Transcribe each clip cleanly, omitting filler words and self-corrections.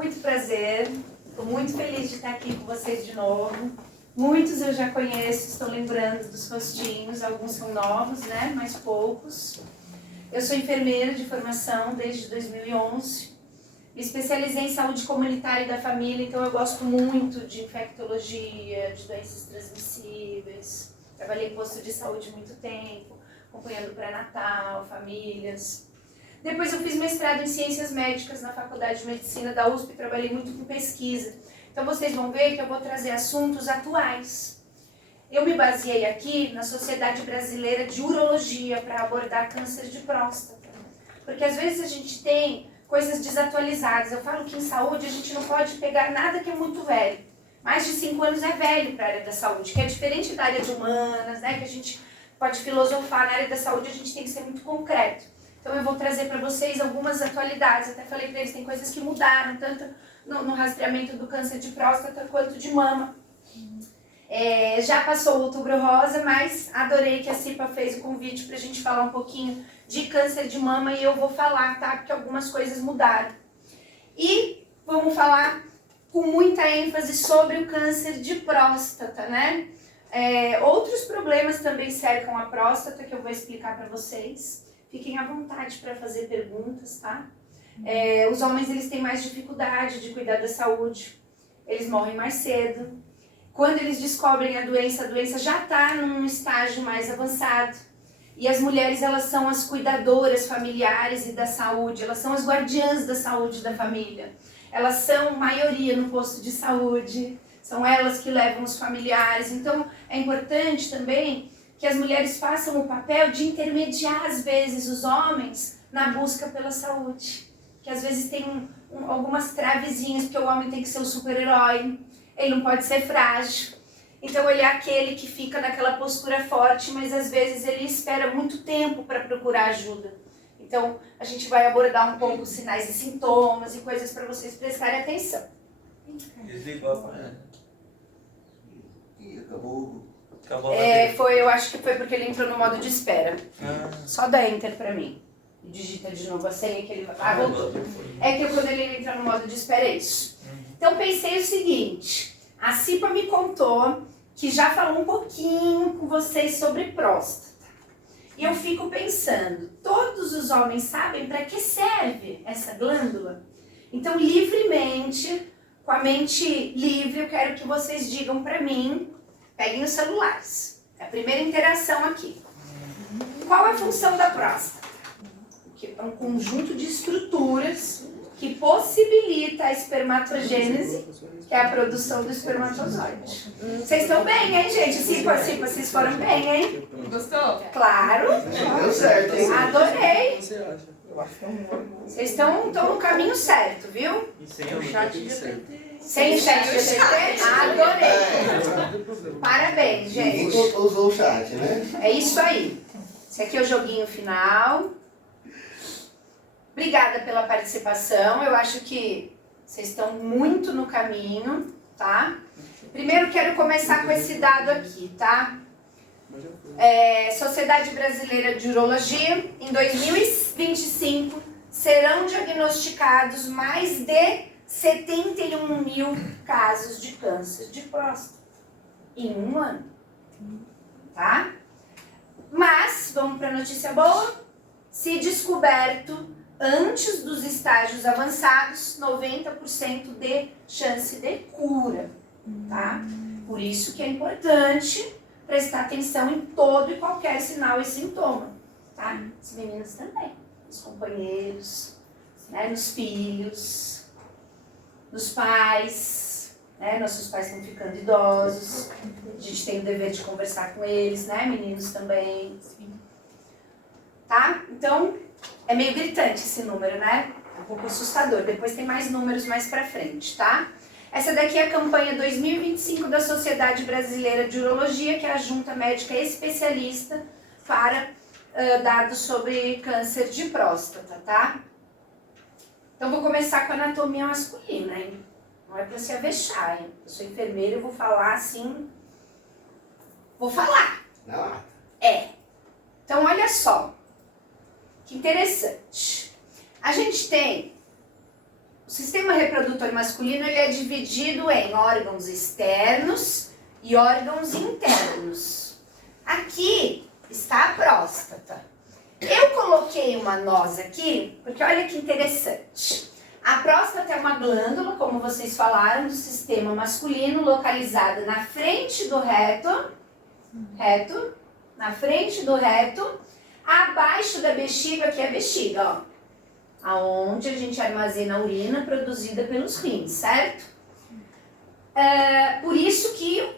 Muito prazer, estou muito feliz de estar aqui com vocês de novo. Muitos eu já conheço, estão lembrando dos rostinhos, alguns são novos, né? Mas poucos. Eu sou enfermeira de formação desde 2011. Me especializei em saúde comunitária e da família, então eu gosto muito de infectologia, de doenças transmissíveis. Trabalhei em posto de saúde há muito tempo, acompanhando pré-natal, famílias. Depois eu fiz mestrado em Ciências Médicas na Faculdade de Medicina da USP e trabalhei muito com pesquisa. Então vocês vão ver que eu vou trazer assuntos atuais. Eu me baseei aqui na Sociedade Brasileira de Urologia para abordar câncer de próstata. Porque às vezes a gente tem coisas desatualizadas. Eu falo que em saúde a gente não pode pegar nada que é muito velho. Mais de 5 anos é velho para a área da saúde, que é diferente da área de humanas, né? Que a gente pode filosofar. Na área da saúde a gente tem que ser muito concreto. Então eu vou trazer para vocês algumas atualidades. Até falei para eles, tem coisas que mudaram, tanto no rastreamento do câncer de próstata quanto de mama. Já passou o Outubro Rosa, mas adorei que a CIPA fez o convite para a gente falar um pouquinho de câncer de mama e eu vou falar, tá? Porque algumas coisas mudaram. E vamos falar com muita ênfase sobre o câncer de próstata, né? Outros problemas também cercam a próstata que eu vou explicar para vocês. Fiquem à vontade para fazer perguntas, tá? Os homens eles têm mais dificuldade de cuidar da saúde, eles morrem mais cedo. Quando eles descobrem a doença já está num estágio mais avançado. E as mulheres elas são as cuidadoras familiares e da saúde, elas são as guardiãs da saúde da família. Elas são maioria no posto de saúde, são elas que levam os familiares. Então é importante também que as mulheres façam o papel de intermediar, às vezes, os homens na busca pela saúde. Que às vezes tem algumas travezinhas, porque o homem tem que ser o super-herói, ele não pode ser frágil. Então ele é aquele que fica naquela postura forte, mas às vezes ele espera muito tempo para procurar ajuda. Então a gente vai abordar um pouco os sinais e sintomas e coisas para vocês prestarem atenção. Desligou a panela. E acabou. Eu acho que foi porque ele entrou no modo de espera. Só dá enter pra mim. E digita de novo a senha que ele vai. Ah, voltou. É que quando ele entra no modo de espera é isso. Então pensei o seguinte: a CIPA me contou que já falou um pouquinho com vocês sobre próstata. E eu fico pensando, todos os homens sabem para que serve essa glândula? Então, livremente, com a mente livre, eu quero que vocês digam para mim. Peguem os celulares. É a primeira interação aqui. Qual é a função da próstata? É um conjunto de estruturas que possibilita a espermatogênese, que é a produção do espermatozoide. Vocês estão bem, hein, gente? Cipa, vocês foram bem, hein? Gostou? Claro. Deu certo, hein? Adorei. Eu acho que é um... Vocês estão no caminho certo, viu? E sem o chat de Sem o chat GPT? Adorei. Parabéns, gente. Usou o chat, né? É isso aí. Esse aqui é o joguinho final. Obrigada pela participação. Eu acho que vocês estão muito no caminho, tá? Primeiro quero começar com esse dado aqui, tá? Sociedade Brasileira de Urologia, em 2025 serão diagnosticados mais de 71 mil casos de câncer de próstata em um ano, tá? Mas, vamos para a notícia boa, se descoberto antes dos estágios avançados, 90% de chance de cura, tá? Por isso que é importante prestar atenção em todo e qualquer sinal e sintoma, tá? As meninas também, os companheiros, né? Nos filhos, nos pais, né? Nossos pais estão ficando idosos, a gente tem o dever de conversar com eles, né? Meninos também, tá? Então, é meio gritante esse número, né? É um pouco assustador, depois tem mais números mais pra frente, tá? Essa daqui é a campanha 2025 da Sociedade Brasileira de Urologia, que é a junta médica especialista para dados sobre câncer de próstata, tá? Então, vou começar com a anatomia masculina, hein? Não é para se avexar, hein? Eu sou enfermeira e vou falar assim... Vou falar. Não. Então, olha só. Que interessante. A gente tem o sistema reprodutor reprodutor masculino ele é dividido em órgãos externos e órgãos internos. Aqui está a próstata. Eu coloquei uma noz aqui, porque olha que interessante. A próstata é uma glândula, como vocês falaram, do sistema masculino, localizada na frente do reto, na frente do reto, abaixo da bexiga, que é a bexiga, ó, aonde a gente armazena a urina produzida pelos rins, certo? Por isso que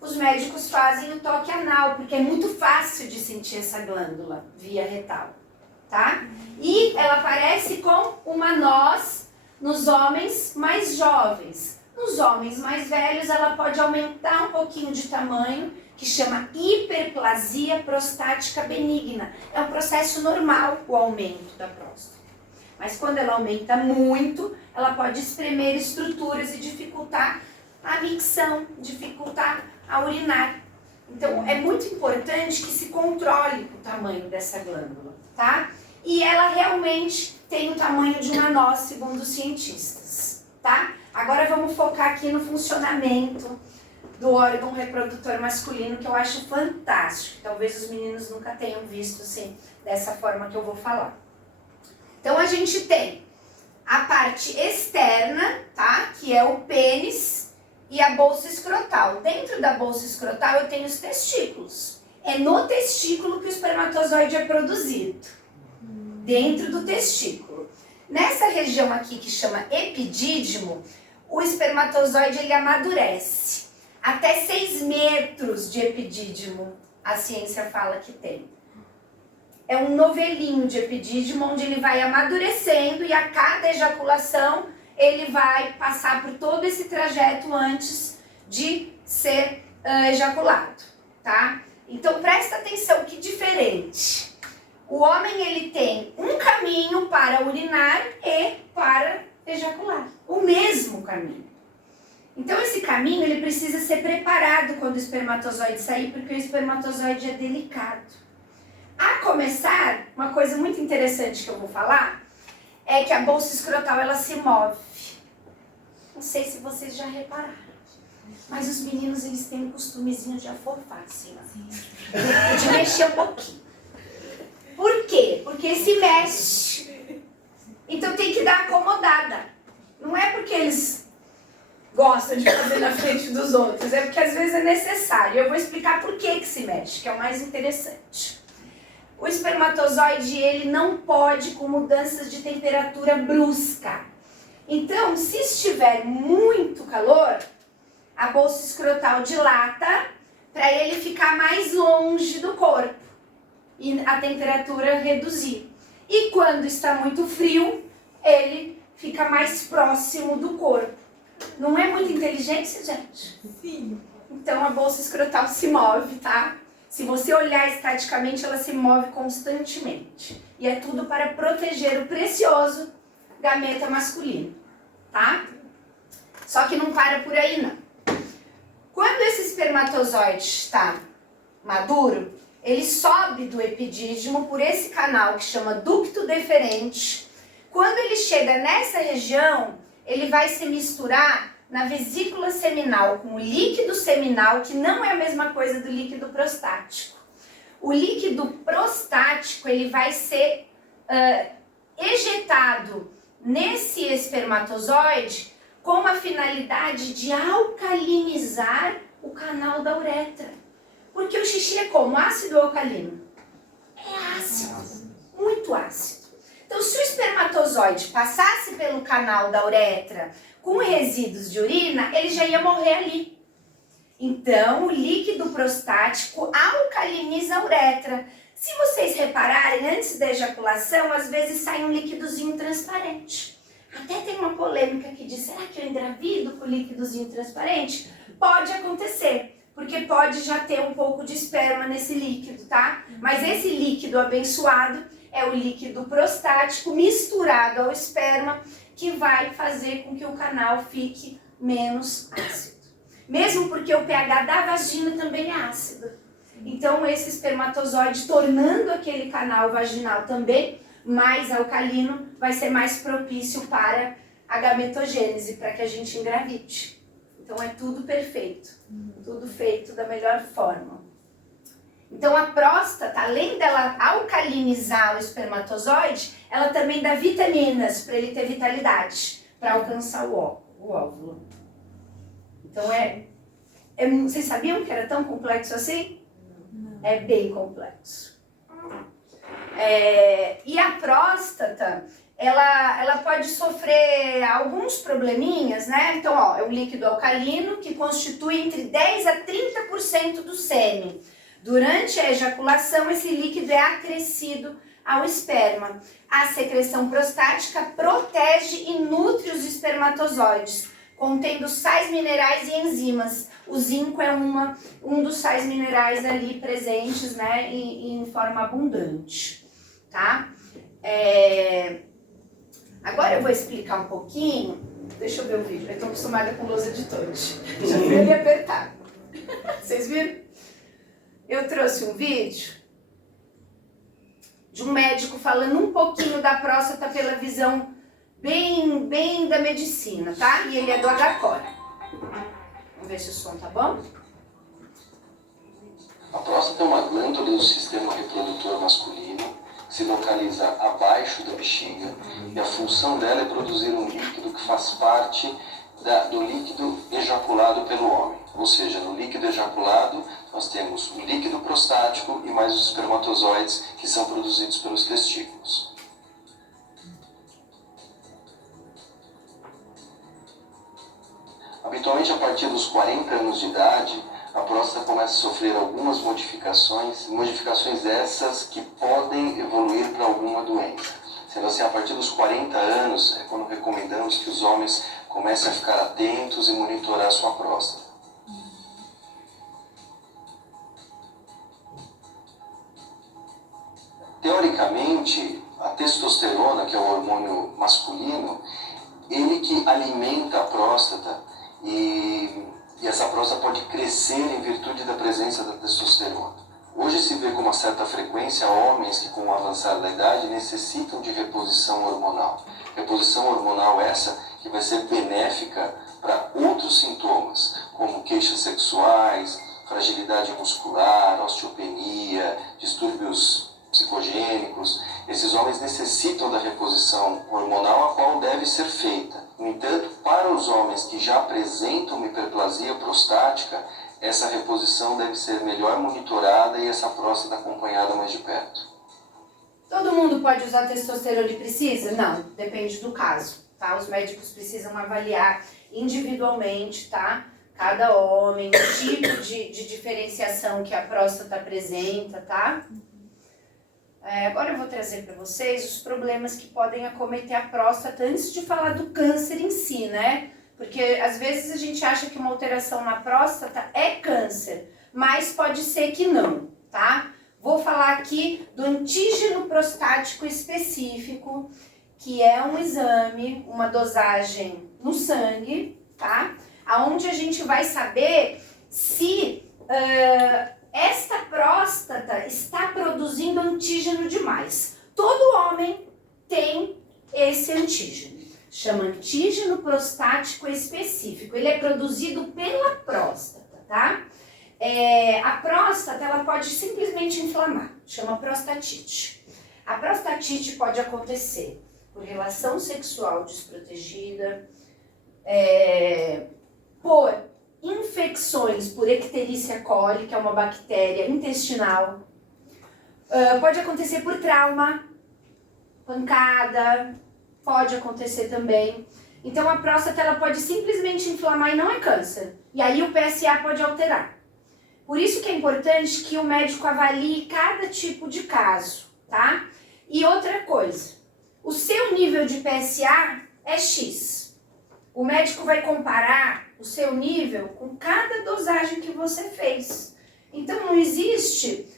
os médicos fazem o toque anal, porque é muito fácil de sentir essa glândula via retal, tá? E ela aparece com uma noz nos homens mais jovens. Nos homens mais velhos, ela pode aumentar um pouquinho de tamanho, que chama hiperplasia prostática benigna. É um processo normal o aumento da próstata. Mas quando ela aumenta muito, ela pode espremer estruturas e dificultar a micção, dificultar a urinar. Então, é muito importante que se controle o tamanho dessa glândula, tá? E ela realmente tem o tamanho de uma noz, segundo os cientistas, tá? Agora vamos focar aqui no funcionamento do órgão reprodutor masculino, que eu acho fantástico. Talvez os meninos nunca tenham visto assim, dessa forma que eu vou falar. Então, a gente tem a parte externa, tá? Que é o pênis e a bolsa escrotal. Dentro da bolsa escrotal eu tenho os testículos. É no testículo que o espermatozoide é produzido. Dentro do testículo. Nessa região aqui que chama epidídimo, o espermatozoide ele amadurece. Até 6 metros de epidídimo, a ciência fala que tem. É um novelinho de epidídimo, onde ele vai amadurecendo e a cada ejaculação ele vai passar por todo esse trajeto antes de ser ejaculado, tá? Então presta atenção, que diferente. O homem ele tem um caminho para urinar e para ejacular, o mesmo caminho. Então esse caminho ele precisa ser preparado quando o espermatozoide sair, porque o espermatozoide é delicado. A começar, uma coisa muito interessante que eu vou falar, é que a bolsa escrotal ela se move. Não sei se vocês já repararam, mas os meninos eles têm um costumezinho de afofar assim, ó. De mexer um pouquinho. Por quê? Porque se mexe. Então tem que dar acomodada. Não é porque eles gostam de fazer na frente dos outros, é porque às vezes é necessário. Eu vou explicar por que se mexe, que é o mais interessante. O espermatozoide ele não pode com mudanças de temperatura brusca. Então, se estiver muito calor, a bolsa escrotal dilata para ele ficar mais longe do corpo e a temperatura reduzir. E quando está muito frio, ele fica mais próximo do corpo. Não é muita inteligência, gente? Sim. Então a bolsa escrotal se move, tá? Se você olhar estaticamente, ela se move constantemente. E é tudo para proteger o precioso gameta masculino, tá? Só que não para por aí, não. Quando esse espermatozoide está maduro, ele sobe do epidídimo por esse canal que chama ducto deferente. Quando ele chega nessa região, ele vai se misturar na vesícula seminal com o líquido seminal, que não é a mesma coisa do líquido prostático. O líquido prostático ele vai ser ejetado nesse espermatozoide com a finalidade de alcalinizar o canal da uretra. Porque o xixi é como? Ácido ou alcalino? É ácido, muito ácido. Então, se o espermatozoide passasse pelo canal da uretra com resíduos de urina, ele já ia morrer ali. Então, o líquido prostático alcaliniza a uretra. Se vocês repararem, antes da ejaculação, às vezes sai um líquidozinho transparente. Até tem uma polêmica que diz, será que eu engravido com líquidozinho transparente? Pode acontecer, porque pode já ter um pouco de esperma nesse líquido, tá? Mas esse líquido abençoado é o líquido prostático misturado ao esperma, que vai fazer com que o canal fique menos ácido. Mesmo porque o pH da vagina também é ácido. Então esse espermatozoide, tornando aquele canal vaginal também mais alcalino, vai ser mais propício para a gametogênese para que a gente engravide. Então é tudo perfeito, tudo feito da melhor forma. Então a próstata, além dela alcalinizar o espermatozoide, ela também dá vitaminas para ele ter vitalidade, para alcançar o óvulo. Então vocês sabiam que era tão complexo assim? É bem complexo. E a próstata, ela pode sofrer alguns probleminhas, né? Então, ó, é um líquido alcalino que constitui entre 10 a 30% do sêmen. Durante a ejaculação, esse líquido é acrescido ao esperma. A secreção prostática protege e nutre os espermatozoides, contendo sais minerais e enzimas. O zinco é um dos sais minerais ali presentes, né, em forma abundante, tá? Agora eu vou explicar um pouquinho. Deixa eu ver o vídeo. Eu tô acostumada com lousa de touch. Já vi ele apertado. Vocês viram? Eu trouxe um vídeo de um médico falando um pouquinho da próstata pela visão bem da medicina, tá? E ele é do HCOR. Vamos ver se o som tá bom? A próstata é uma glândula do sistema reprodutor masculino que se localiza abaixo da bexiga e a função dela é produzir um líquido que faz parte do líquido ejaculado pelo homem. Ou seja, no líquido ejaculado nós temos o líquido prostático e mais os espermatozoides que são produzidos pelos testículos. Habitualmente, a partir dos 40 anos de idade, a próstata começa a sofrer algumas modificações essas que podem evoluir para alguma doença. Sendo assim, a partir dos 40 anos é quando recomendamos que os homens comecem a ficar atentos e monitorar a sua próstata. Teoricamente, a testosterona, que é o hormônio masculino, ele que alimenta a próstata e essa próstata pode crescer em virtude da presença da testosterona. Hoje se vê com uma certa frequência homens que, com o avançar da idade, necessitam de reposição hormonal. Reposição hormonal essa que vai ser benéfica para outros sintomas, como queixas sexuais, fragilidade muscular, osteopenia, distúrbios psicogênicos. Esses homens necessitam da reposição hormonal, a qual deve ser feita. No entanto, para os homens que já apresentam uma hiperplasia prostática, essa reposição deve ser melhor monitorada e essa próstata acompanhada mais de perto. Todo mundo pode usar testosterona e precisa? Não, depende do caso, tá? Os médicos precisam avaliar individualmente, tá? Cada homem, o tipo de diferenciação que a próstata apresenta, tá? Agora eu vou trazer para vocês os problemas que podem acometer a próstata antes de falar do câncer em si, né? Porque às vezes a gente acha que uma alteração na próstata é câncer, mas pode ser que não, tá? Vou falar aqui do antígeno prostático específico, que é um exame, uma dosagem no sangue, tá? Aonde a gente vai saber se esta próstata está produzindo antígeno demais. Todo homem tem esse antígeno. Chama antígeno prostático específico. Ele é produzido pela próstata, tá? A próstata, ela pode simplesmente inflamar. Chama prostatite. A prostatite pode acontecer por relação sexual desprotegida, por infecções por Ecterícia coli, que é uma bactéria intestinal. Pode acontecer por trauma, pancada, pode acontecer também. Então a próstata ela pode simplesmente inflamar e não é câncer. E aí o PSA pode alterar. Por isso que é importante que o médico avalie cada tipo de caso, tá? E outra coisa, o seu nível de PSA é X. O médico vai comparar o seu nível com cada dosagem que você fez. Então não existe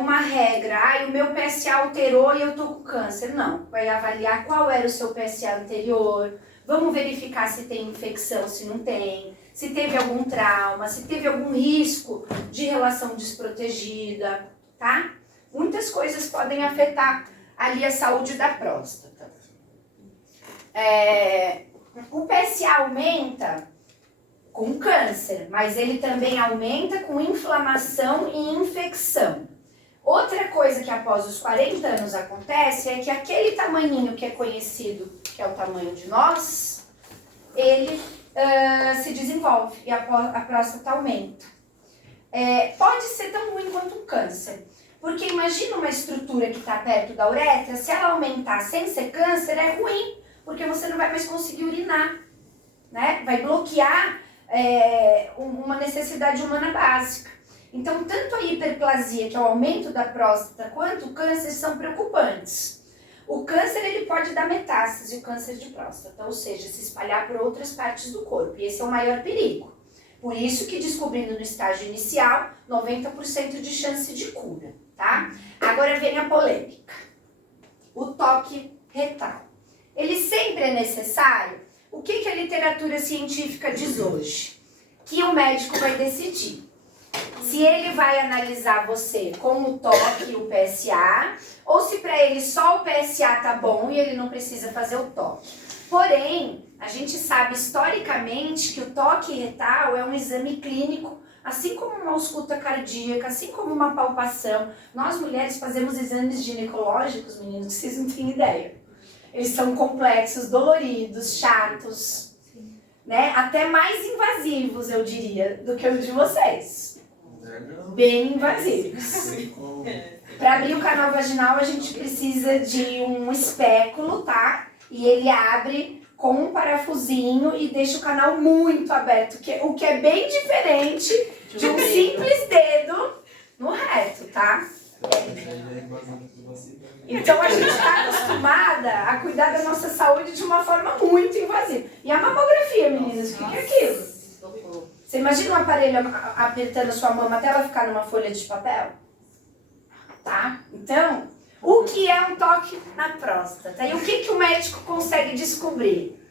uma regra, o meu PSA alterou e eu tô com câncer. Não, vai avaliar qual era o seu PSA anterior, vamos verificar se tem infecção, se não tem, se teve algum trauma, se teve algum risco de relação desprotegida, tá? Muitas coisas podem afetar ali a saúde da próstata. O PSA aumenta com câncer, mas ele também aumenta com inflamação e infecção. Outra coisa que após os 40 anos acontece é que aquele tamaninho que é conhecido, que é o tamanho de nós, ele se desenvolve e a próstata aumenta. Pode ser tão ruim quanto um câncer, porque imagina uma estrutura que está perto da uretra, se ela aumentar sem ser câncer, é ruim, porque você não vai mais conseguir urinar, né? Vai bloquear uma necessidade humana básica. Então, tanto a hiperplasia, que é o aumento da próstata, quanto o câncer são preocupantes. O câncer ele pode dar metástase, o câncer de próstata, ou seja, se espalhar por outras partes do corpo, e esse é o maior perigo. Por isso que descobrindo no estágio inicial, 90% de chance de cura, tá? Agora vem a polêmica. O toque retal. Ele sempre é necessário? O que a literatura científica diz hoje? Que o médico vai decidir. Se ele vai analisar você com o toque e o PSA, ou se para ele só o PSA tá bom e ele não precisa fazer o toque. Porém, a gente sabe historicamente que o toque retal é um exame clínico, assim como uma ausculta cardíaca, assim como uma palpação. Nós mulheres fazemos exames ginecológicos, meninos, vocês não têm ideia. Eles são complexos, doloridos, chatos, né? Até mais invasivos, eu diria, do que o de vocês. Bem invasivos. Para abrir o canal vaginal, a gente precisa de um espéculo, tá? E ele abre com um parafusinho e deixa o canal muito aberto, o que é bem diferente de um simples dedo no reto, tá? Então a gente está acostumada a cuidar da nossa saúde de uma forma muito invasiva. E a mamografia, meninas, o que é aquilo? Você imagina um aparelho apertando a sua mama até ela ficar numa folha de papel? Tá? Então, o que é um toque na próstata? E o que o médico consegue descobrir?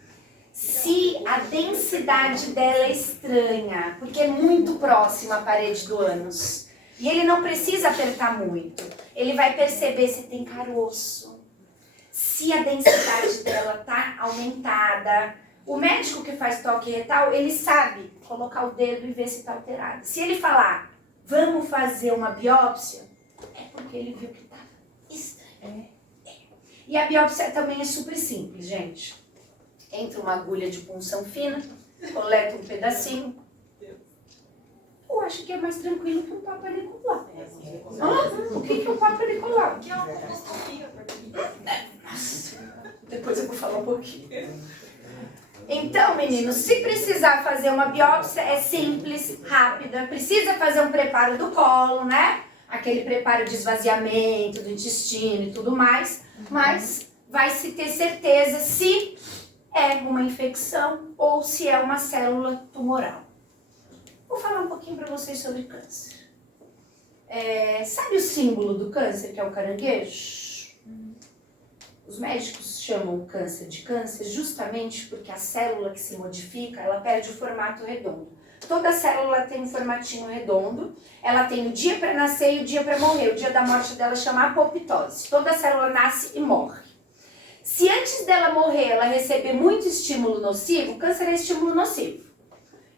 Se a densidade dela é estranha, porque é muito próxima à parede do ânus. E ele não precisa apertar muito. Ele vai perceber se tem caroço, se a densidade dela tá aumentada. O médico que faz toque retal, ele sabe colocar o dedo e ver se está alterado. Se ele falar, vamos fazer uma biópsia, é porque ele viu que estava estranho. E a biópsia também é super simples, gente. Entra uma agulha de punção fina, coleta um pedacinho. Eu acho que é mais tranquilo que um Papa Nicolau. O que é um Papa Nicolau? Que é uma colposcopia. Nossa, depois eu vou falar um pouquinho. Então, meninos, se precisar fazer uma biópsia, é simples, rápida. Precisa fazer um preparo do colo, né? Aquele preparo de esvaziamento do intestino e tudo mais. Mas vai se ter certeza se é uma infecção ou se é uma célula tumoral. Vou falar um pouquinho para vocês sobre câncer. Sabe o símbolo do câncer, que é o caranguejo? Os médicos chamam o câncer de câncer justamente porque a célula que se modifica, ela perde o formato redondo. Toda célula tem um formatinho redondo, ela tem o dia para nascer e o dia para morrer. O dia da morte dela chama apoptose. Toda célula nasce e morre. Se antes dela morrer ela receber muito estímulo nocivo, o câncer é estímulo nocivo.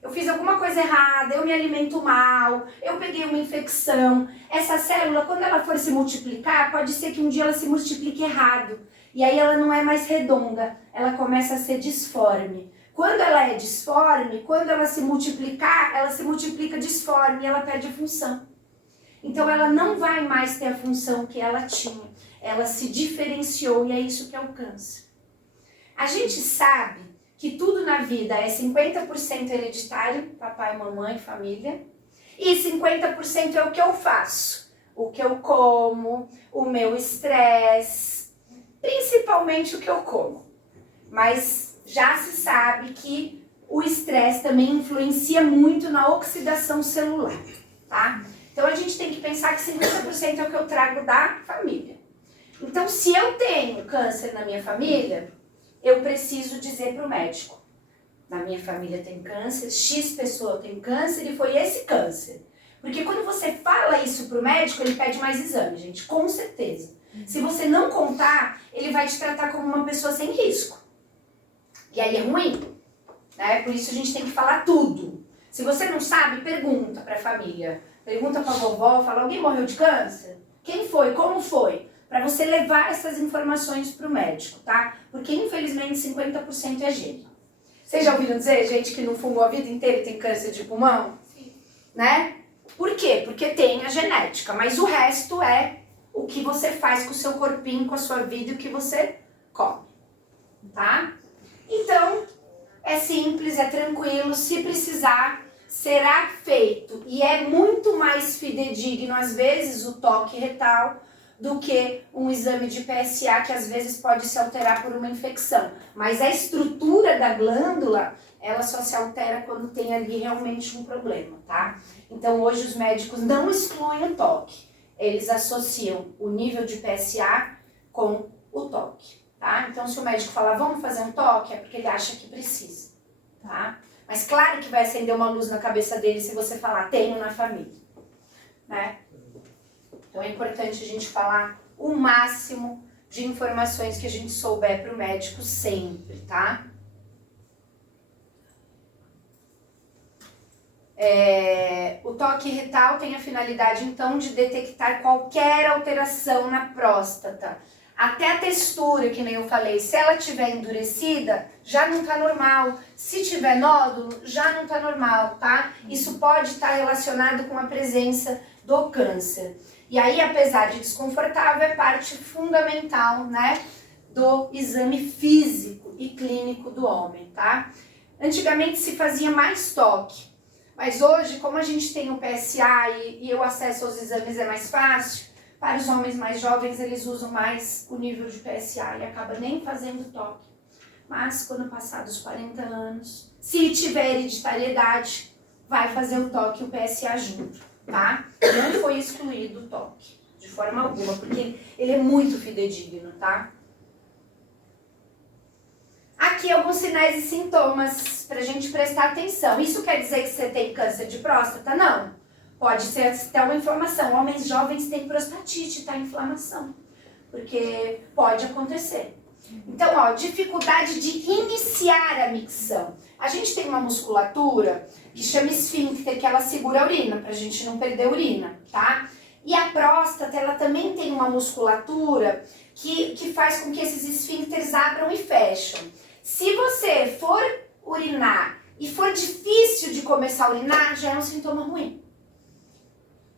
Eu fiz alguma coisa errada, eu me alimento mal, eu peguei uma infecção. Essa célula, quando ela for se multiplicar, pode ser que um dia ela se multiplique errado. E aí ela não é mais redonda, ela começa a ser disforme. Quando ela é disforme, quando ela se multiplicar, ela se multiplica disforme e ela perde a função. Então ela não vai mais ter a função que ela tinha. Ela se diferenciou e é isso que é o câncer. A gente sabe que tudo na vida é 50% hereditário, papai, mamãe, família, e 50% é o que eu faço, o que eu como, o meu estresse, principalmente o que eu como. Mas já se sabe que o estresse também influencia muito na oxidação celular, tá? Então a gente tem que pensar que 50% é o que eu trago da família. Então se eu tenho câncer na minha família, eu preciso dizer para o médico, na minha família tem câncer, X pessoa tem câncer e foi esse câncer. Porque quando você fala isso para o médico, ele pede mais exame, gente, com certeza. Se você não contar, ele vai te tratar como uma pessoa sem risco. E aí é ruim, né? Por isso a gente tem que falar tudo. Se você não sabe, pergunta para a família. Pergunta para a vovó, fala, alguém morreu de câncer? Quem foi? Como foi? Para você levar essas informações para o médico, tá? Porque infelizmente 50% é gênio. Vocês já ouviram dizer, gente que não fumou a vida inteira e tem câncer de pulmão? Sim. Né? Por quê? Porque tem a genética, mas o resto é o que você faz com o seu corpinho, com a sua vida e o que você come, tá? Então, é simples, é tranquilo, se precisar, será feito. E é muito mais fidedigno, às vezes, o toque retal do que um exame de PSA, que às vezes pode se alterar por uma infecção. Mas a estrutura da glândula, ela só se altera quando tem ali realmente um problema, tá? Então, hoje os médicos não excluem o toque. Eles associam o nível de PSA com o toque, tá? Então, se o médico falar, vamos fazer um toque, é porque ele acha que precisa, tá? Mas claro que vai acender uma luz na cabeça dele se você falar, tenho na família, né? Então, é importante a gente falar o máximo de informações que a gente souber para o médico sempre, tá? O toque retal tem a finalidade, então, de detectar qualquer alteração na próstata. Até a textura, que nem eu falei, se ela estiver endurecida, já não está normal. Se tiver nódulo, já não está normal, tá? Isso pode estar relacionado com a presença do câncer. E aí, apesar de desconfortável, é parte fundamental, né, do exame físico e clínico do homem, tá? Antigamente se fazia mais toque. Mas hoje, como a gente tem o PSA e o acesso aos exames é mais fácil, para os homens mais jovens eles usam mais o nível de PSA e acaba nem fazendo toque. Mas quando passar dos 40 anos, se tiver hereditariedade, vai fazer o toque e o PSA junto, tá? Não foi excluído o toque, de forma alguma, porque ele é muito fidedigno, tá? Aqui alguns sinais e sintomas pra gente prestar atenção. Isso quer dizer que você tem câncer de próstata? Não. Pode ser até uma inflamação. Homens jovens têm prostatite, tá? Inflamação. Porque pode acontecer. Então, ó, dificuldade de iniciar a micção. A gente tem uma musculatura que chama esfíncter, que ela segura a urina, pra gente não perder a urina, tá? E a próstata, ela também tem uma musculatura que faz com que esses esfíncteres abram e fecham. Se você for urinar e for difícil de começar a urinar, já é um sintoma ruim,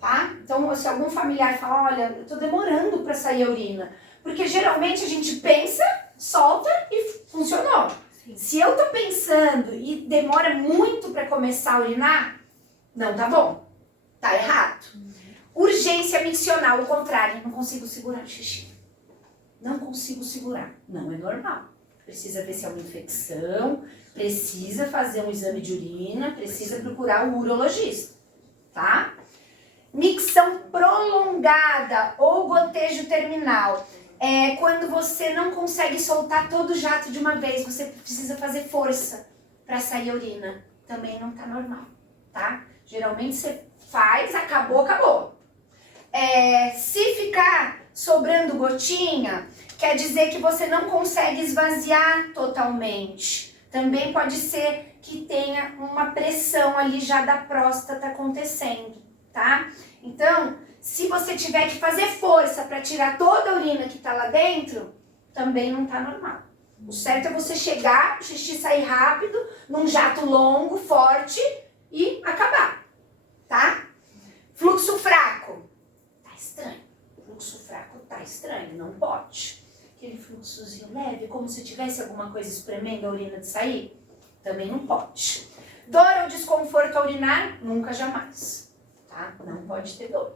tá? Então, se algum familiar fala, olha, eu tô demorando para sair a urina, porque geralmente a gente pensa, solta e funcionou. Sim. Se eu tô pensando e demora muito para começar a urinar, não tá bom, tá errado. Urgência miccional, o contrário, não consigo segurar o xixi. Não consigo segurar, não é normal. Precisa ver se é uma infecção, precisa fazer um exame de urina, precisa procurar o urologista, tá? Micção prolongada ou gotejo terminal. É quando você não consegue soltar todo o jato de uma vez, você precisa fazer força para sair a urina. Também não tá normal, tá? Geralmente você faz, acabou. Se ficar sobrando gotinha, quer dizer que você não consegue esvaziar totalmente. Também pode ser que tenha uma pressão ali já da próstata acontecendo, tá? Então, se você tiver que fazer força para tirar toda a urina que tá lá dentro, também não tá normal. O certo é você chegar, o xixi sair rápido, num jato longo, forte e acabar, tá? Fluxo fraco. Tá estranho. Fluxo fraco tá estranho, não pode. Aquele fluxozinho leve, como se tivesse alguma coisa espremendo a urina de sair, também não pode. Dor ou desconforto ao urinar? Nunca, jamais, tá? Não pode ter dor.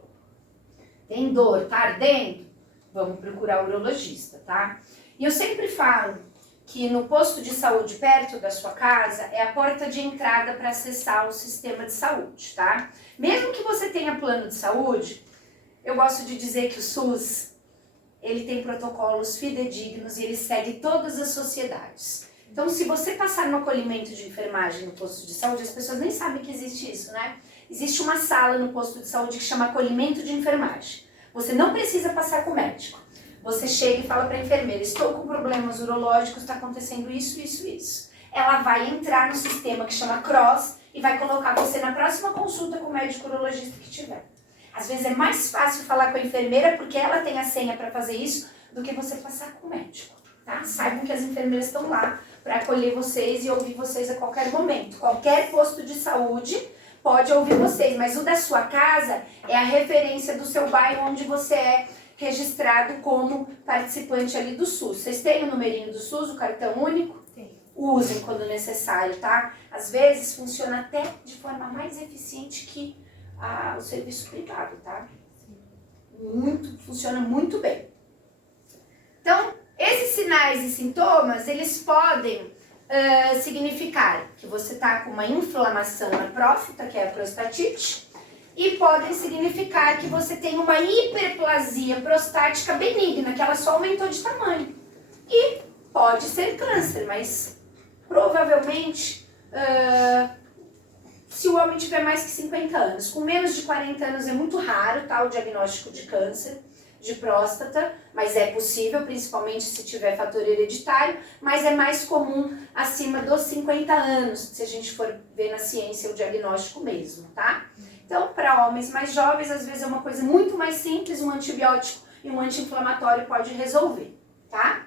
Tem dor, tá ardendo? Vamos procurar o urologista, tá? E eu sempre falo que no posto de saúde perto da sua casa é a porta de entrada para acessar o sistema de saúde, tá? Mesmo que você tenha plano de saúde, eu gosto de dizer que o SUS, ele tem protocolos fidedignos e ele segue todas as sociedades. Então, se você passar no acolhimento de enfermagem no posto de saúde, as pessoas nem sabem que existe isso, né? Existe uma sala no posto de saúde que chama acolhimento de enfermagem. Você não precisa passar com o médico. Você chega e fala para a enfermeira, estou com problemas urológicos, está acontecendo isso. ela vai entrar no sistema que chama CROSS e vai colocar você na próxima consulta com o médico urologista que tiver. Às vezes é mais fácil falar com a enfermeira porque ela tem a senha para fazer isso do que você passar com o médico, tá? Saibam que as enfermeiras estão lá para acolher vocês e ouvir vocês a qualquer momento. Qualquer posto de saúde pode ouvir vocês, mas o da sua casa é a referência do seu bairro onde você é registrado como participante ali do SUS. Vocês têm o numerinho do SUS, o cartão único? Tem. Usem quando necessário, tá? Às vezes funciona até de forma mais eficiente que o serviço privado, tá? Funciona muito bem. Então, esses sinais e sintomas, eles podem significar que você está com uma inflamação na próstata, que é a prostatite, e podem significar que você tem uma hiperplasia prostática benigna, que ela só aumentou de tamanho. E pode ser câncer, mas provavelmente, se o homem tiver mais que 50 anos, com menos de 40 anos é muito raro, tá, o diagnóstico de câncer de próstata, mas é possível, principalmente se tiver fator hereditário, mas é mais comum acima dos 50 anos, se a gente for ver na ciência o diagnóstico mesmo, tá? Então, para homens mais jovens, às vezes é uma coisa muito mais simples, um antibiótico e um anti-inflamatório pode resolver, tá?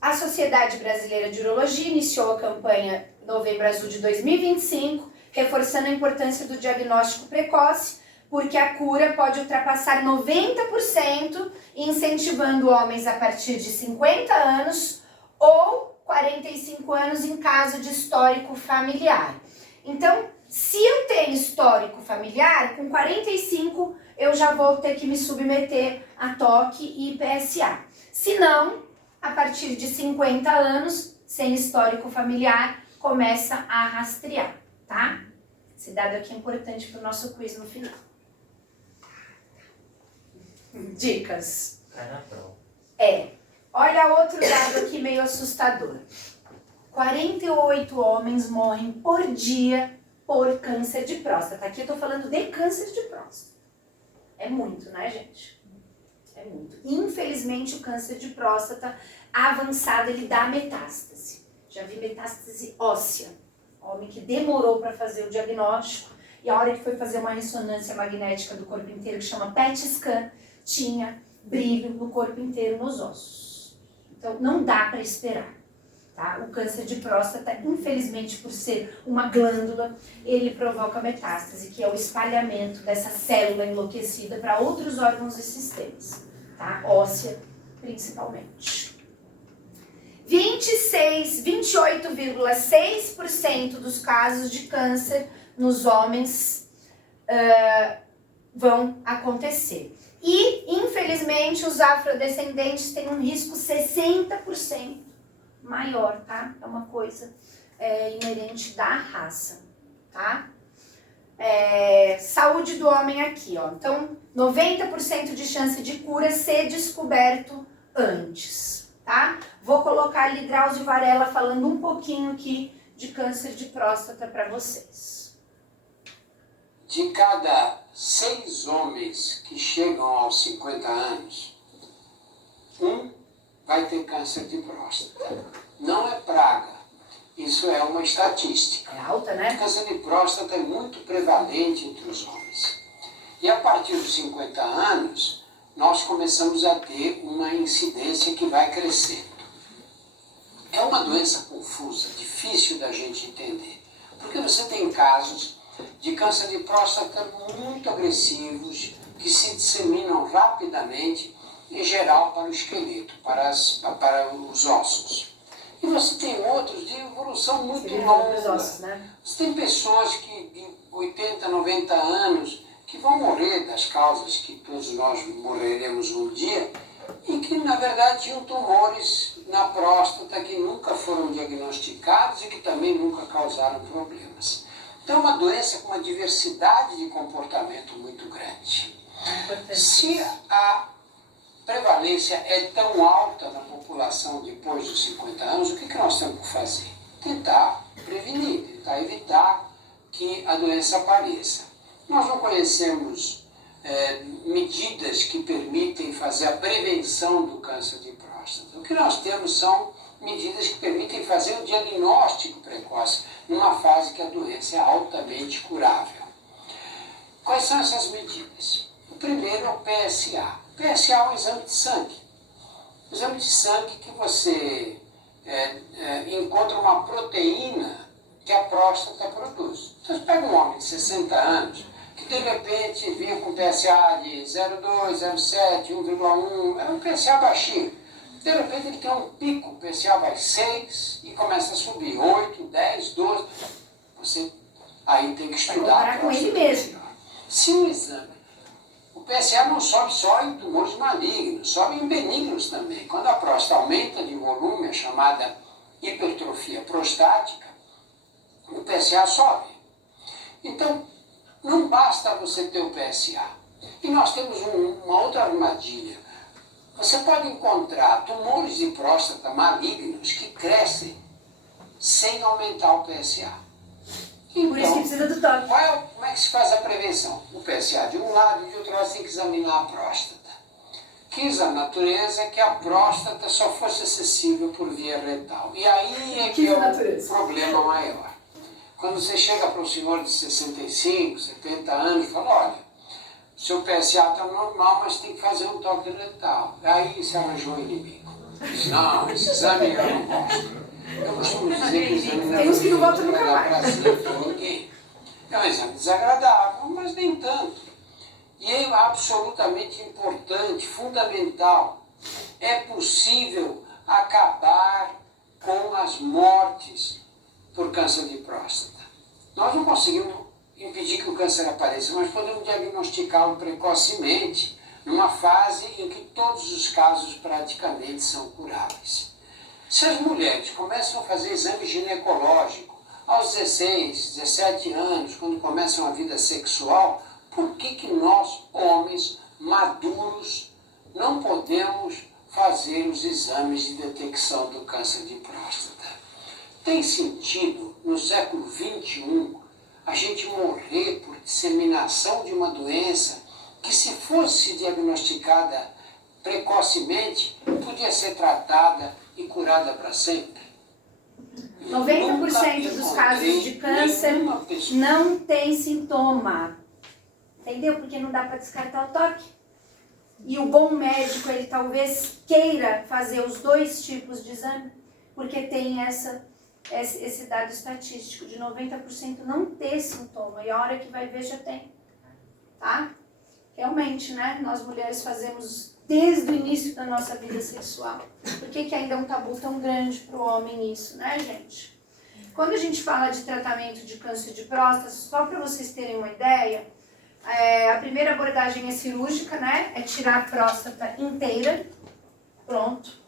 A Sociedade Brasileira de Urologia iniciou a campanha Novembro Azul de 2025, reforçando a importância do diagnóstico precoce, porque a cura pode ultrapassar 90% e incentivando homens a partir de 50 anos ou 45 anos em caso de histórico familiar. Então, se eu tenho histórico familiar, com 45 eu já vou ter que me submeter a toque e PSA. Se não, a partir de 50 anos, sem histórico familiar, começa a rastrear, tá? Esse dado aqui é importante para o nosso quiz no final. Dicas. Cai na prova. Olha outro dado aqui meio assustador. 48 homens morrem por dia por câncer de próstata. Aqui eu tô falando de câncer de próstata. É muito, né, gente? É muito. Infelizmente, o câncer de próstata avançado, ele dá metástase. Já vi metástase óssea. Homem que demorou para fazer o diagnóstico e a hora que foi fazer uma ressonância magnética do corpo inteiro, que chama PET scan, tinha brilho no corpo inteiro, nos ossos. Então, não dá para esperar. Tá? O câncer de próstata, infelizmente, por ser uma glândula, ele provoca metástase, que é o espalhamento dessa célula enlouquecida para outros órgãos e sistemas, tá? Óssea, principalmente. 28,6% dos casos de câncer nos homens vão acontecer. E, infelizmente, os afrodescendentes têm um risco 60% maior, tá? É uma coisa inerente da raça, tá? Saúde do homem aqui, ó. Então, 90% de chance de cura ser descoberto antes, tá? Vou colocar ali Drauzio Varela falando um pouquinho aqui de câncer de próstata para vocês. De cada 6 homens que chegam aos 50 anos, um vai ter câncer de próstata. Não é praga, isso é uma estatística. É alta, né? O câncer de próstata é muito prevalente entre os homens. E a partir dos 50 anos, nós começamos a ter uma incidência que vai crescendo. É uma doença confusa, difícil da gente entender, porque você tem casos de câncer de próstata muito agressivos, que se disseminam rapidamente, em geral para o esqueleto, para os ossos. E você tem outros de evolução muito longa. Ossos, né? Você tem pessoas que de 80, 90 anos, que vão morrer das causas que todos nós morreremos um dia, e que na verdade tinham tumores na próstata que nunca foram diagnosticados e que também nunca causaram problemas. Então é uma doença com uma diversidade de comportamento muito grande. Se a prevalência é tão alta na população depois dos 50 anos, o que nós temos que fazer? Tentar prevenir, tentar evitar que a doença apareça. Nós não conhecemos medidas que permitem fazer a prevenção do câncer de próstata. O que nós temos são medidas que permitem fazer o diagnóstico precoce numa fase que a doença é altamente curável. Quais são essas medidas? O primeiro é o PSA. O PSA é um exame de sangue. Um exame de sangue que você encontra uma proteína que a próstata produz. Então, você pega um homem de 60 anos, que de repente vinha com PSA de 0,2, 0,7, 1,1, é um PSA baixinho. De repente ele tem um pico, o PSA vai 6 e começa a subir, 8, 10, 12. Você aí tem que estudar. Com ele mesmo. Se o exame, o PSA não sobe só em tumores malignos, sobe em benignos também. Quando a próstata aumenta de volume, a chamada hipertrofia prostática, o PSA sobe. Então, não basta você ter o PSA. E nós temos uma outra armadilha. Você pode encontrar tumores de próstata malignos que crescem sem aumentar o PSA. Então, por isso que precisa do toque. Como é que se faz a prevenção? O PSA de um lado e de outro lado você tem que examinar a próstata. Quis a natureza que a próstata só fosse acessível por via retal. E aí é que é o problema maior. Quando você chega para um senhor de 65, 70 anos e fala, olha, seu PSA está normal, mas tem que fazer um toque retal. Aí você arranjou um inimigo. Não, esse exame eu não gosto. Eu costumo dizer que o exame não é uns que não voltam nunca mais. para ninguém. É um exame desagradável, mas nem tanto. E é absolutamente importante, fundamental. É possível acabar com as mortes por câncer de próstata. Nós não conseguimos impedir que o câncer apareça, mas podemos diagnosticá-lo precocemente, numa fase em que todos os casos praticamente são curáveis. Se as mulheres começam a fazer exame ginecológico aos 16, 17 anos, quando começam a vida sexual, por que nós, homens maduros, não podemos fazer os exames de detecção do câncer de próstata? Tem sentido, no século XXI, a gente morrer por disseminação de uma doença que, se fosse diagnosticada precocemente, podia ser tratada e curada para sempre? 90% dos casos de câncer não tem sintoma. Entendeu? Porque não dá para descartar o toque. E o bom médico, ele talvez queira fazer os dois tipos de exame, porque tem esse dado estatístico de 90% não ter sintoma. E a hora que vai ver já tem. Tá? Realmente, né? Nós mulheres fazemos desde o início da nossa vida sexual. Por que ainda é um tabu tão grande para o homem isso, né, gente? Quando a gente fala de tratamento de câncer de próstata, só para vocês terem uma ideia, a primeira abordagem é cirúrgica, né? É tirar a próstata inteira. Pronto.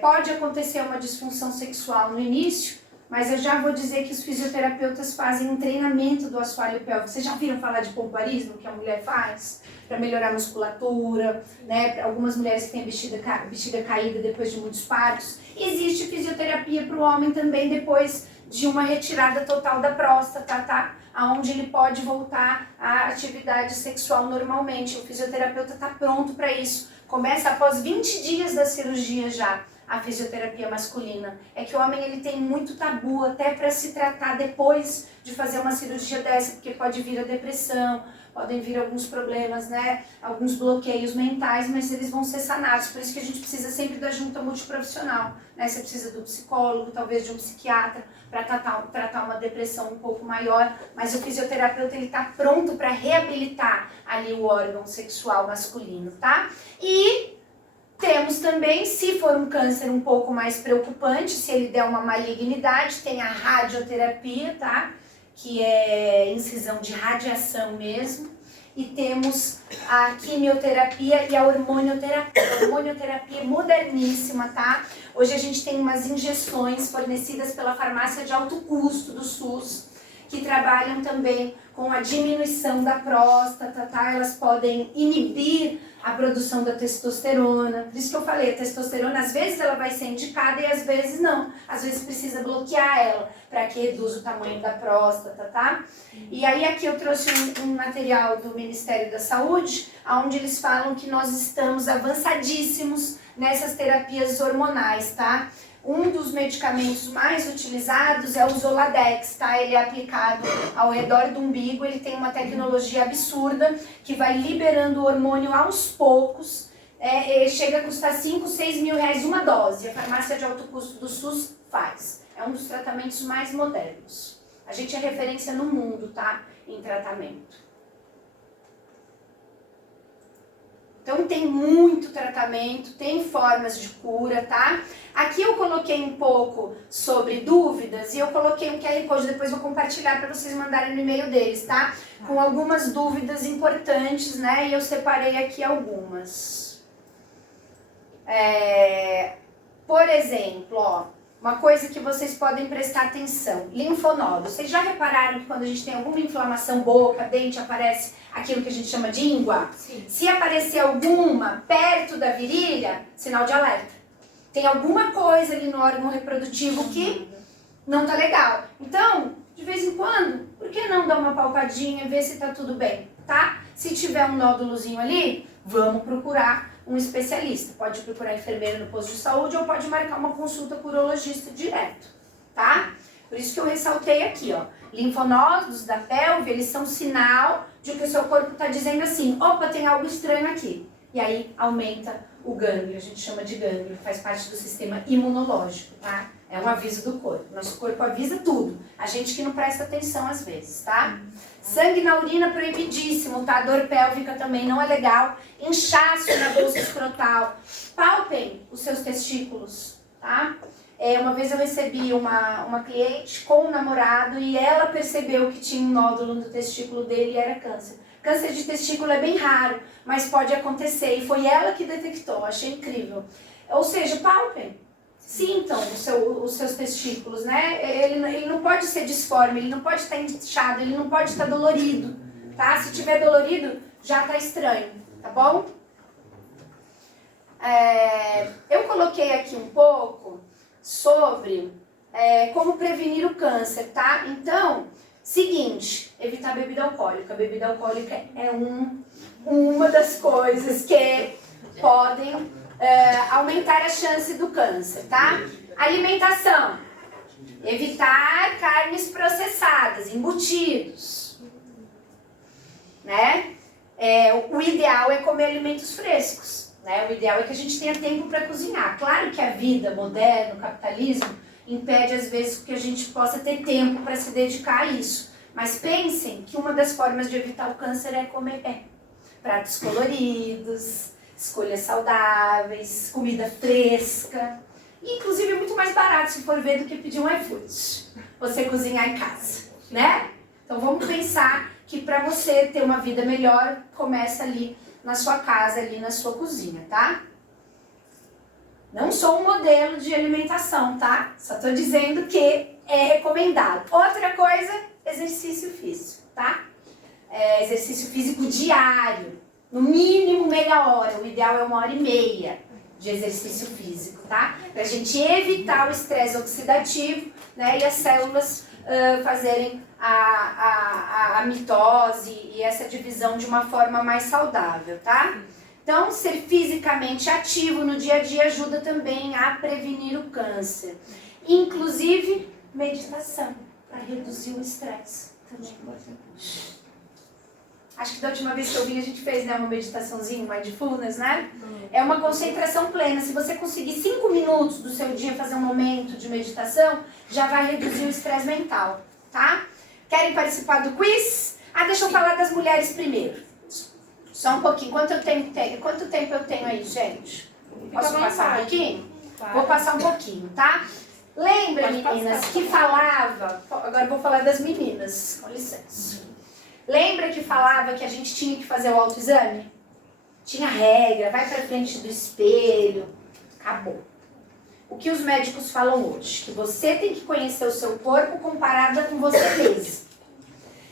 Pode acontecer uma disfunção sexual no início, mas eu já vou dizer que os fisioterapeutas fazem um treinamento do assoalho pélvico. Vocês já viram falar de pompoarismo, que a mulher faz? Para melhorar a musculatura, né? Algumas mulheres que têm bexiga caída depois de muitos partos. Existe fisioterapia para o homem também depois de uma retirada total da próstata, tá? Onde ele pode voltar à atividade sexual normalmente. O fisioterapeuta está pronto para isso. Começa após 20 dias da cirurgia já, a fisioterapia masculina. É que o homem ele tem muito tabu até para se tratar depois de fazer uma cirurgia dessa, porque pode vir a depressão, podem vir alguns problemas, né? Alguns bloqueios mentais, mas eles vão ser sanados. Por isso que a gente precisa sempre da junta multiprofissional, né? Você precisa do psicólogo, talvez de um psiquiatra, para tratar uma depressão um pouco maior, mas o fisioterapeuta ele está pronto para reabilitar ali o órgão sexual masculino, tá? E temos também, se for um câncer um pouco mais preocupante, se ele der uma malignidade, tem a radioterapia, tá? Que é incisão de radiação mesmo. E temos a quimioterapia e a hormonioterapia. A hormonioterapia é moderníssima, tá? Hoje a gente tem umas injeções fornecidas pela farmácia de alto custo do SUS. que trabalham também com a diminuição da próstata, tá? Elas podem inibir a produção da testosterona. Por isso que eu falei, a testosterona às vezes ela vai ser indicada e às vezes não. Às vezes precisa bloquear ela para que reduza o tamanho da próstata, tá? E aí aqui eu trouxe um material do Ministério da Saúde, onde eles falam que nós estamos avançadíssimos nessas terapias hormonais, tá? Um dos medicamentos mais utilizados é o Zoladex, tá? Ele é aplicado ao redor do umbigo, ele tem uma tecnologia absurda que vai liberando o hormônio aos poucos, chega a custar 5, 6 mil reais uma dose. A farmácia de alto custo do SUS faz. É um dos tratamentos mais modernos. A gente é referência no mundo, tá? Em tratamento. Então tem muito tratamento, tem formas de cura, tá? Aqui eu coloquei um pouco sobre dúvidas e eu coloquei um QR Code, depois vou compartilhar para vocês mandarem no e-mail deles, tá? Com algumas dúvidas importantes, né? E eu separei aqui algumas. Por exemplo, ó, uma coisa que vocês podem prestar atenção, linfonodos. Vocês já repararam que quando a gente tem alguma inflamação, boca, dente, aparece aquilo que a gente chama de íngua? Sim. Se aparecer alguma perto da virilha, sinal de alerta. Tem alguma coisa ali no órgão reprodutivo que não tá legal. Então, de vez em quando, por que não dar uma palpadinha, ver se tá tudo bem, tá? Se tiver um nódulozinho ali, vamos procurar um especialista. Pode procurar enfermeiro no posto de saúde ou pode marcar uma consulta com o urologista direto, tá? Por isso que eu ressaltei aqui, ó. Linfonodos da pelve, eles são sinal de que o seu corpo está dizendo assim, opa, tem algo estranho aqui. E aí aumenta o gânglio, a gente chama de gânglio, faz parte do sistema imunológico, tá? É um aviso do corpo. Nosso corpo avisa tudo. A gente que não presta atenção às vezes, tá? Sangue na urina proibidíssimo, tá? Dor pélvica também não é legal. Inchaço na bolsa escrotal. Palpem os seus testículos, tá? Uma vez eu recebi uma cliente com um namorado e ela percebeu que tinha um nódulo no testículo dele e era câncer. Câncer de testículo é bem raro, mas pode acontecer e foi ela que detectou, achei incrível. Ou seja, palpem, sintam os seus testículos, né? Ele não pode ser disforme, ele não pode estar inchado, ele não pode estar dolorido, tá? Se tiver dolorido, já tá estranho, tá bom? Eu coloquei aqui um pouco sobre como prevenir o câncer, tá? Então, seguinte, evitar bebida alcoólica. A bebida alcoólica é uma das coisas que podem aumentar a chance do câncer, tá? Alimentação. Evitar carnes processadas, embutidos, né? O ideal é comer alimentos frescos, né? O ideal é que a gente tenha tempo para cozinhar. Claro que a vida moderna, o capitalismo, impede às vezes que a gente possa ter tempo para se dedicar a isso. Mas pensem que uma das formas de evitar o câncer é comer bem. Pratos coloridos, escolhas saudáveis, comida fresca. E, inclusive, é muito mais barato, se for ver, do que pedir um iFood. Você cozinhar em casa, né? Então, vamos pensar que para você ter uma vida melhor, começa ali na sua casa, ali na sua cozinha, tá? Não sou um modelo de alimentação, tá? Só tô dizendo que é recomendado. Outra coisa, exercício físico, tá? Exercício físico diário. No mínimo meia hora, o ideal é 1h30 de exercício físico, tá? Pra gente evitar o estresse oxidativo, né? E as células fazerem a mitose e essa divisão de uma forma mais saudável, tá? Então, ser fisicamente ativo no dia a dia ajuda também a prevenir o câncer. Inclusive, meditação, para reduzir o estresse. Também é importante. Acho que da última vez que eu vim a gente fez, né, uma meditaçãozinha, mindfulness, né? É uma concentração plena. Se você conseguir 5 minutos do seu dia fazer um momento de meditação, já vai reduzir o estresse mental, tá? Querem participar do quiz? Deixa eu falar das mulheres primeiro. Só um pouquinho. Quanto tempo eu tenho aí, gente? Posso passar um pouquinho? Vou passar um pouquinho, tá? Lembra, meninas, que falava... Agora eu vou falar das meninas, com licença. Lembra que falava que a gente tinha que fazer o autoexame? Tinha regra, vai pra frente do espelho. Acabou. O que os médicos falam hoje? Que você tem que conhecer o seu corpo comparado com você mesmo.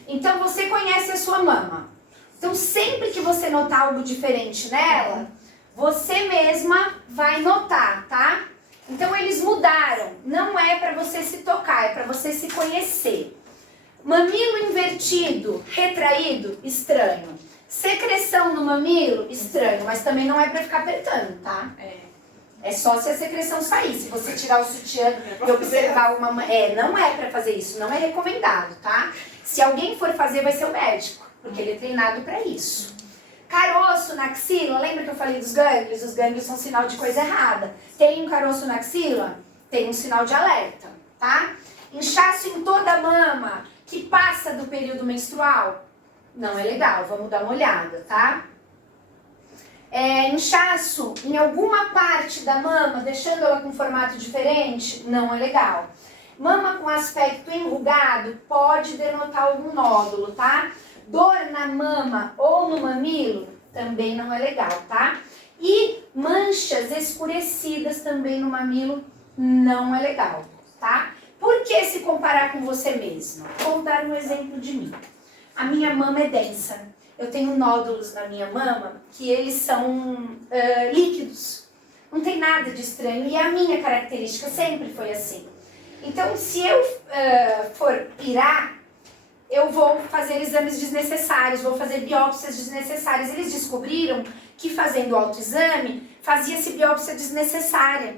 Então você conhece a sua mama. Então sempre que você notar algo diferente nela, você mesma vai notar, tá? Então eles mudaram. Não é para você se tocar, é para você se conhecer. Mamilo invertido, retraído, estranho. Secreção no mamilo, estranho, mas também não é para ficar apertando, tá? É só se a secreção sair. Se você tirar o sutiã e observar uma... não é pra fazer isso, não é recomendado, tá? Se alguém for fazer, vai ser o médico, porque ele é treinado pra isso. Caroço na axila, lembra que eu falei dos gânglios? Os gânglios são sinal de coisa errada. Tem um caroço na axila? Tem um sinal de alerta, tá? Inchaço em toda a mama, que passa do período menstrual? Não é legal, vamos dar uma olhada, tá? Inchaço em alguma parte da mama, deixando ela com formato diferente, não é legal. Mama com aspecto enrugado pode denotar algum nódulo, tá? Dor na mama ou no mamilo também não é legal, tá? E manchas escurecidas também no mamilo não é legal, tá? Por que se comparar com você mesma? Vou dar um exemplo de mim. A minha mama é densa. Eu tenho nódulos na minha mama que eles são líquidos. Não tem nada de estranho. E a minha característica sempre foi assim. Então, se eu for pirar, eu vou fazer exames desnecessários, vou fazer biópsias desnecessárias. Eles descobriram que fazendo autoexame, fazia-se biópsia desnecessária.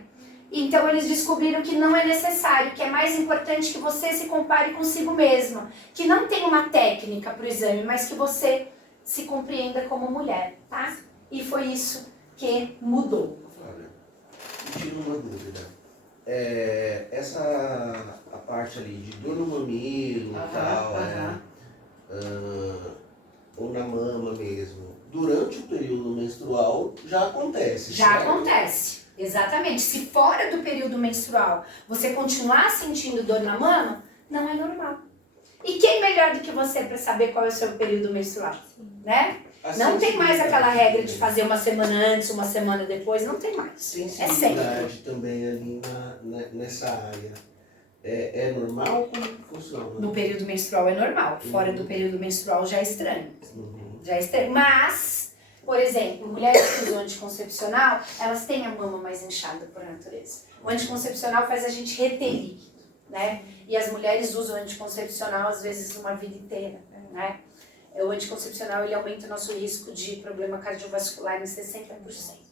Então, eles descobriram que não é necessário, que é mais importante que você se compare consigo mesma. Que não tem uma técnica para o exame, mas que você se compreenda como mulher, tá? E foi isso que mudou. Flávia, me tira uma dúvida. A parte ali de dor no mamilo e tal, ou na mama mesmo, durante o período menstrual já acontece, Já certo? acontece, exatamente. Se fora do período menstrual você continuar sentindo dor na mama, não é normal. E quem melhor do que você para saber qual é o seu período menstrual, né? Não tem mais aquela regra de fazer uma semana antes, uma semana depois, não tem mais. Sensibilidade também ali nessa área. É normal? Como que funciona? No período menstrual é normal, fora do período menstrual já é estranho. Já é estranho. Mas, por exemplo, mulheres que usam anticoncepcional, elas têm a mama mais inchada por natureza. O anticoncepcional faz a gente reter líquido, né? E as mulheres usam anticoncepcional às vezes uma vida inteira, né? O anticoncepcional ele aumenta o nosso risco de problema cardiovascular em 60%.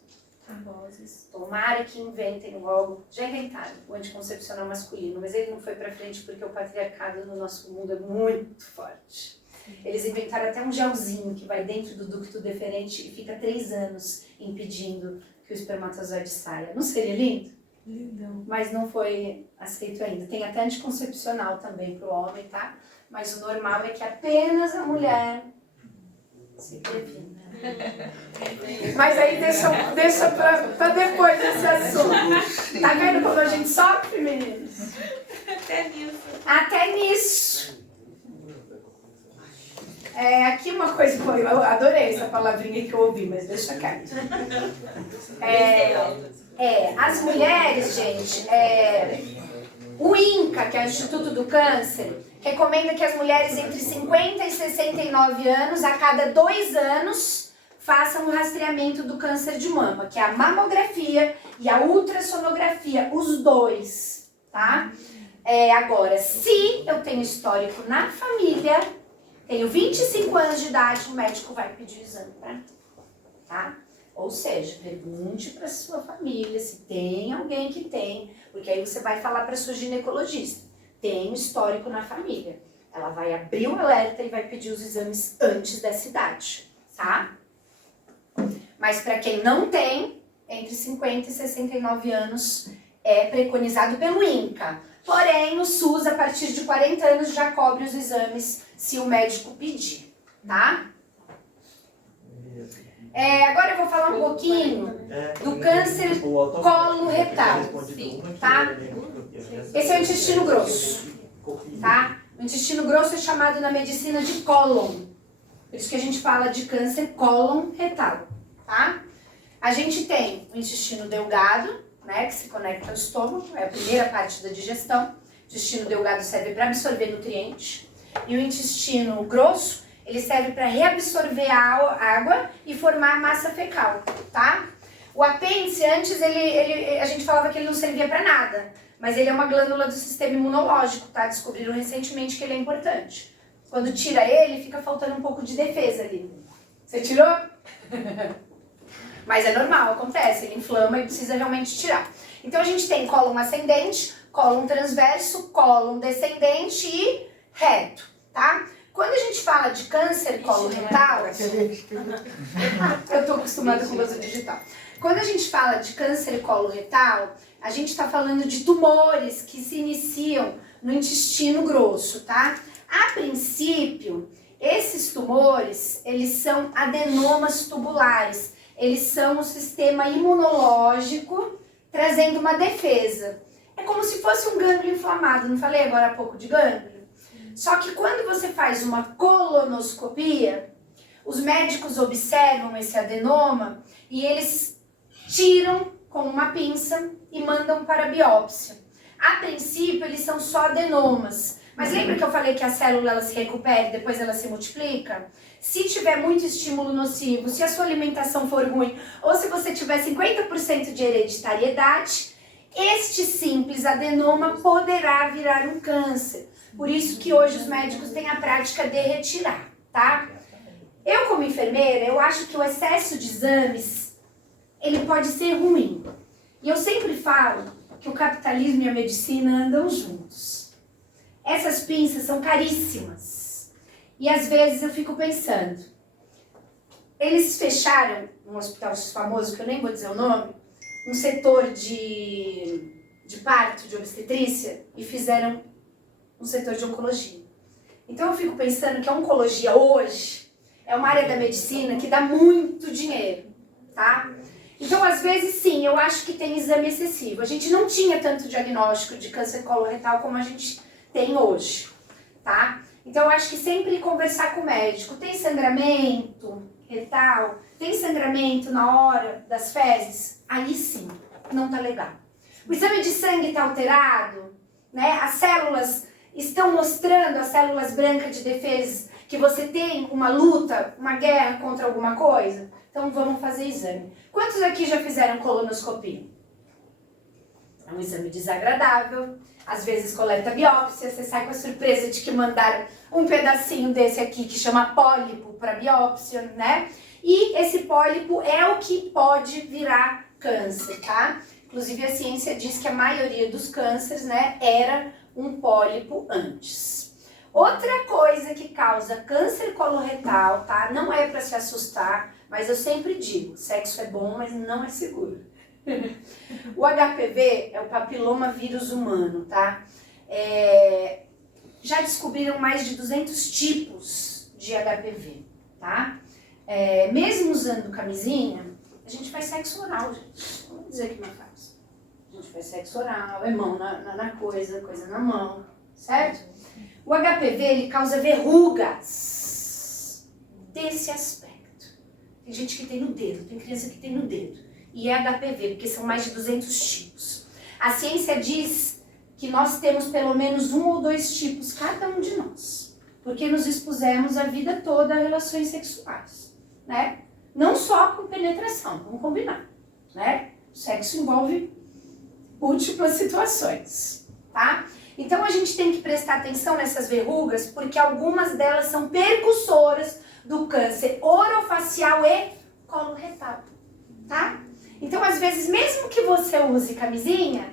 Tomara que inventem logo, já inventaram o anticoncepcional masculino, mas ele não foi pra frente porque o patriarcado no nosso mundo é muito forte. Eles inventaram até um gelzinho que vai dentro do ducto deferente e fica 3 anos impedindo que o espermatozoide saia. Não seria lindo? Lindão. Mas não foi aceito ainda. Tem até anticoncepcional também pro homem, tá? Mas o normal é que apenas a mulher se previna. Mas aí deixa pra depois esse assunto. Tá vendo como a gente sofre, meninos? Até nisso. Aqui uma coisa, eu adorei essa palavrinha que eu ouvi, mas deixa quieto. As mulheres, gente, o INCA, que é o Instituto do Câncer, recomenda que as mulheres entre 50 e 69 anos, a cada 2 anos, façam o rastreamento do câncer de mama, que é a mamografia e a ultrassonografia, os dois, tá? Agora, se eu tenho histórico na família, tenho 25 anos de idade, o médico vai pedir o exame pra mim, tá? Ou seja, pergunte para sua família se tem alguém que tem, porque aí você vai falar para sua ginecologista. Tem um histórico na família. Ela vai abrir o alerta e vai pedir os exames antes dessa idade, tá? Mas para quem não tem, entre 50 e 69 anos, é preconizado pelo INCA. Porém, o SUS, a partir de 40 anos, já cobre os exames se o médico pedir, tá? Agora eu vou falar um pouquinho do câncer coloretal, tá? Esse é o intestino grosso, tá? O intestino grosso é chamado na medicina de cólon. Por isso que a gente fala de câncer cólon retal, tá? A gente tem o intestino delgado, né, que se conecta ao estômago, é a primeira parte da digestão. O intestino delgado serve para absorver nutrientes. E o intestino grosso, ele serve para reabsorver a água e formar massa fecal, tá? O apêndice, antes, a gente falava que ele não servia para nada, mas ele é uma glândula do sistema imunológico, tá? Descobriram recentemente que ele é importante. Quando tira ele, fica faltando um pouco de defesa ali. Você tirou? Mas é normal, acontece, ele inflama e precisa realmente tirar. Então a gente tem cólon ascendente, cólon transverso, cólon descendente e reto, tá? Quando a gente fala de câncer coloretal, eu tô acostumada com o digital. Quando a gente fala de câncer coloretal, a gente está falando de tumores que se iniciam no intestino grosso, tá? A princípio, esses tumores, eles são adenomas tubulares. Eles são o sistema imunológico trazendo uma defesa. É como se fosse um gânglio inflamado, não falei agora há pouco de gânglio? Só que quando você faz uma colonoscopia, os médicos observam esse adenoma e eles tiram com uma pinça e mandam para a biópsia. A princípio, eles são só adenomas. Mas lembra que eu falei que a célula ela se recupera e depois ela se multiplica? Se tiver muito estímulo nocivo, se a sua alimentação for ruim, ou se você tiver 50% de hereditariedade, este simples adenoma poderá virar um câncer. Por isso que hoje os médicos têm a prática de retirar, tá? Eu, como enfermeira, eu acho que o excesso de exames, ele pode ser ruim. E eu sempre falo que o capitalismo e a medicina andam juntos. Essas pinças são caríssimas. E às vezes eu fico pensando, eles fecharam um hospital famoso, que eu nem vou dizer o nome, um setor de parto, de obstetrícia, e fizeram um setor de oncologia. Então eu fico pensando que a oncologia hoje é uma área da medicina que dá muito dinheiro, tá? Então, às vezes, sim, eu acho que tem exame excessivo. A gente não tinha tanto diagnóstico de câncer coloretal como a gente tem hoje, tá? Então, eu acho que sempre conversar com o médico. Tem sangramento retal? Tem sangramento na hora das fezes? Aí sim, não tá legal. O exame de sangue tá alterado, né? As células estão mostrando, as células brancas de defesa, que você tem uma luta, uma guerra contra alguma coisa. Então, vamos fazer exame. Quantos aqui já fizeram colonoscopia? É um exame desagradável. Às vezes coleta biópsia, você sai com a surpresa de que mandaram um pedacinho desse aqui que chama pólipo para biópsia, né? E esse pólipo é o que pode virar câncer, tá? Inclusive a ciência diz que a maioria dos cânceres, né, era um pólipo antes. Outra coisa que causa câncer coloretal, tá? Não é para se assustar, mas eu sempre digo, sexo é bom, mas não é seguro. O HPV é o papiloma vírus humano, tá? Já descobriram mais de 200 tipos de HPV, tá? Mesmo usando camisinha, a gente faz sexo oral, gente. Vamos dizer que não faz. A gente faz sexo oral, é mão na coisa na mão, certo? O HPV, ele causa verrugas desse aspecto. Tem gente que tem no dedo, tem criança que tem no dedo. E é HPV, porque são mais de 200 tipos. A ciência diz que nós temos pelo menos 1 ou 2 tipos, cada um de nós. Porque nos expusemos a vida toda a relações sexuais, né? Não só com penetração, vamos combinar, né? O sexo envolve múltiplas situações, tá? Então a gente tem que prestar atenção nessas verrugas, porque algumas delas são percussoras do câncer orofacial e coloretal, tá? Então, às vezes, mesmo que você use camisinha,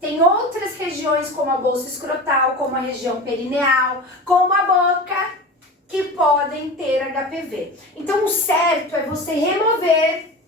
tem outras regiões, como a bolsa escrotal, como a região perineal, como a boca, que podem ter HPV. Então, o certo é você remover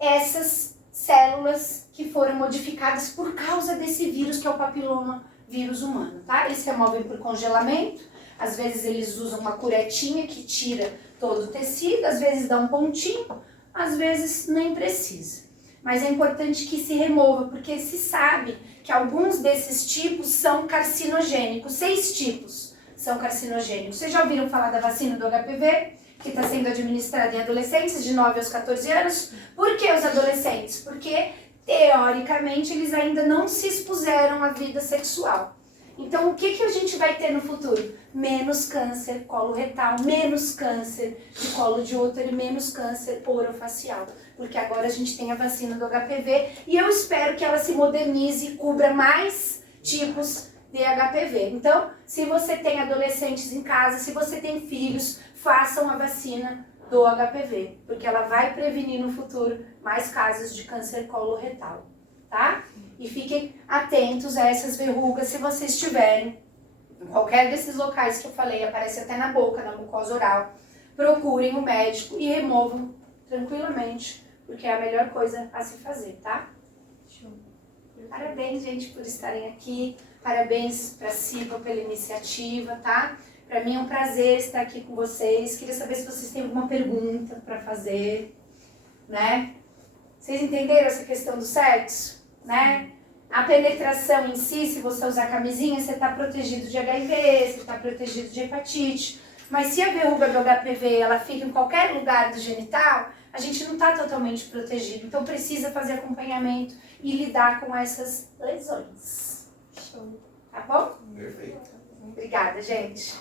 essas células que foram modificadas por causa desse vírus, que é o papiloma vírus humano, tá? Eles removem por congelamento, às vezes eles usam uma curetinha que tira todo o tecido, às vezes dá um pontinho, às vezes nem precisa. Mas é importante que se remova, porque se sabe que alguns desses tipos são carcinogênicos. 6 tipos são carcinogênicos. Vocês já ouviram falar da vacina do HPV, que está sendo administrada em adolescentes de 9 aos 14 anos? Por que os adolescentes? Porque, teoricamente, eles ainda não se expuseram à vida sexual. Então, o que a gente vai ter no futuro? Menos câncer coloretal, menos câncer de colo de útero e menos câncer orofacial. Porque agora a gente tem a vacina do HPV e eu espero que ela se modernize e cubra mais tipos de HPV. Então, se você tem adolescentes em casa, se você tem filhos, façam a vacina do HPV, porque ela vai prevenir no futuro mais casos de câncer coloretal, tá? E fiquem atentos a essas verrugas se vocês tiverem em qualquer desses locais que eu falei, aparece até na boca, na mucosa oral. Procurem o médico e removam tranquilamente, porque é a melhor coisa a se fazer, tá? Show. Parabéns, gente, por estarem aqui. Parabéns pra Silva pela iniciativa, tá? Pra mim é um prazer estar aqui com vocês. Queria saber se vocês têm alguma pergunta pra fazer, né? Vocês entenderam essa questão do sexo, né? A penetração em si, se você usar camisinha, você tá protegido de HIV, você tá protegido de hepatite. Mas se a verruga do HPV, ela fica em qualquer lugar do genital, a gente não tá totalmente protegido. Então precisa fazer acompanhamento e lidar com essas lesões. Show. Tá bom? Perfeito. Obrigada, gente.